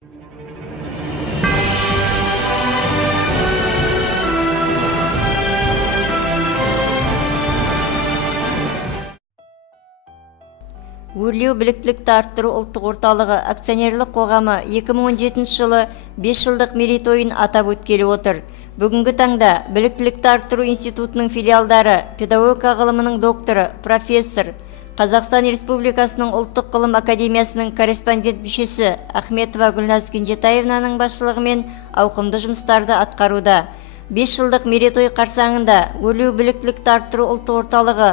Өрлеу біліктілікті арттыру ұлттық орталығы акционерлік қоғамы 2017 жылы 5 жылдық мерейтойын атап өткелі отыр. Бүгінгі таңда біліктілікті арттыру институтының филиалдары, педагогика ғылымының докторы, профессор, Қазақстан Республикасының ұлттық ғылым академиясының корреспондент мүшесі Ахметова Гүлназ Кенжетаевнаның басшылығымен ауқымды жұмыстарды атқаруда. 5 жылдық мерейтой қарсаңында өрлеу біліктілікті арттыру ұлттық орталығы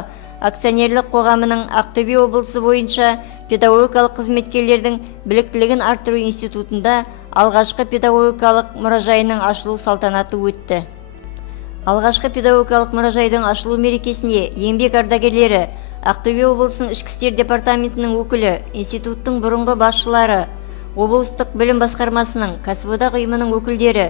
акционерлік қоғамының Ақтөбе облысы бойынша педагогикалық қызметкерлердің біліктілігін арттыру институтында алғашқы педагогикалық мұражайының ашылу салтанаты өтті. Алғашқы педагогикалық мұражайдың ашылу мерекесіне еңбек ардагерлері, Ақтөбе облысының ішкі істер департаментінің өкілі, институттың бұрынғы басшылары, облыстық білім басқармасының, кәсіподақ ұйымының өкілдері,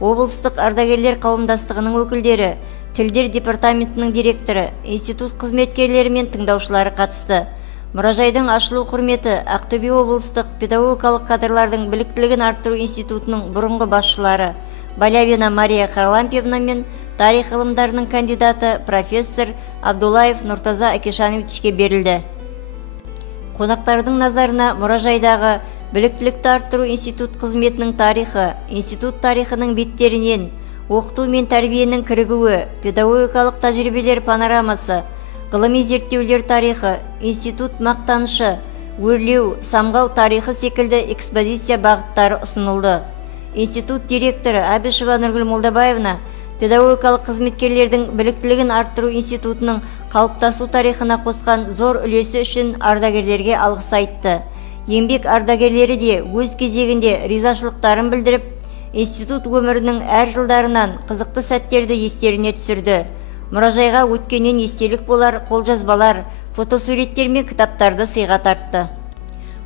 облыстық ардагерлер қауымдастығының өкілдері, тілдер департаментінің директоры, институт қызметкерлері мен тыңдаушылары қатысты. Мұражайдың ашылу құрметі Ақтөбе облыстық педагогикалық кадрлардың біліктілігін арттыру институтының бұрынғы басшылары Балявина Мария Харлампьевна мен тарих ғылымдарының кандидаты профессор Абдулаев Нұртаза Акешановичке берілді. Қонақтардың назарына мұражайдағы біліктілікті арттыру институт қызметінің тарихы, институт тарихының беттерінен, оқыту мен тәрбиенің кірігуі, педагогикалық тәжірибелер панорамасы, ғылыми зерттеулер тарихы, институт мақтанышы, өрлеу, самғау тарихы секілді экспозиция бағыттары ұсынылды. Институт директоры Әбішева Нұргүл Молдабаевна педагогикалық қызметкерлердің біліктілігін арттыру институтының қалыптасу тарихына қосқан зор үлесі үшін ардагерлерге алғыс айтты. Еңбек ардагерлері де өз кезегінде ризашылықтарын білдіріп, институт өмірінің әр жылдарынан қызықты сәттерді естеріне түсірді. Мұражайға өткеннен естелік болар қолжазбалар, фотосуреттер мен кітаптарды сыйға тартты.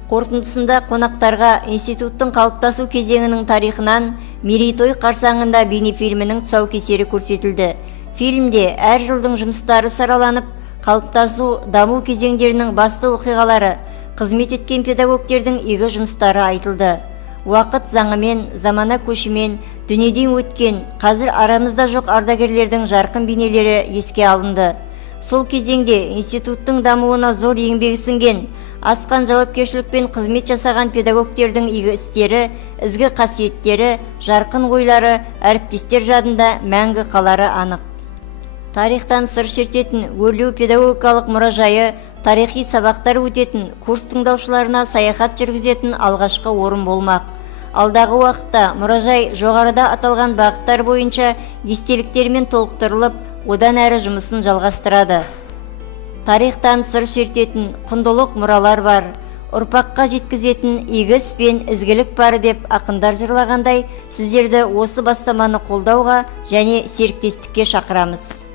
Қорытындысында қонақтарға институттың қалыптасу кезеңінің тарихынан мерейтой қарсаңында бейнефильмінің тұсаукесері көрсетілді. Фильмде әр жылдың жұмыстары сараланып, қалыптасу, даму кезеңдерінің басты оқиғалары, қызмет еткен педагогтердің игі жұмыстары айтылды. Уақыт заңымен, замана көшімен, дүниеден өткен, қазір арамызда жоқ ардагерлердің жарқын бейнелері еске алынды. Сол кезеңде институттың дамуына зор еңбегі сіңген, асқан жауапкершілікпен қызмет жасаған педагогтердің игі істері, ізгі қасиеттері, жарқын ойлары әріптестер жадында мәңгі қалары анық. Тарихтан сыр шертетін өрлеу педагогикалық мұражайы тарихи сабақтар өтетін, курс тыңдаушыларына саяхат жүргізетін алғашқы орын болмақ. Алдағы уақытта мұражай жоғарыда аталған бағыттар бойынша естеліктермен толықтырылып, одан әрі жұмысын жалғастырады. Тарихтан сыр шертетін құндылық мұралар бар, ұрпаққа жеткізетін игі іс пен ізгілік бар деп ақындар жырлағандай, сіздерді осы бастаманы қолдауға және серіктестікке шақырамыз.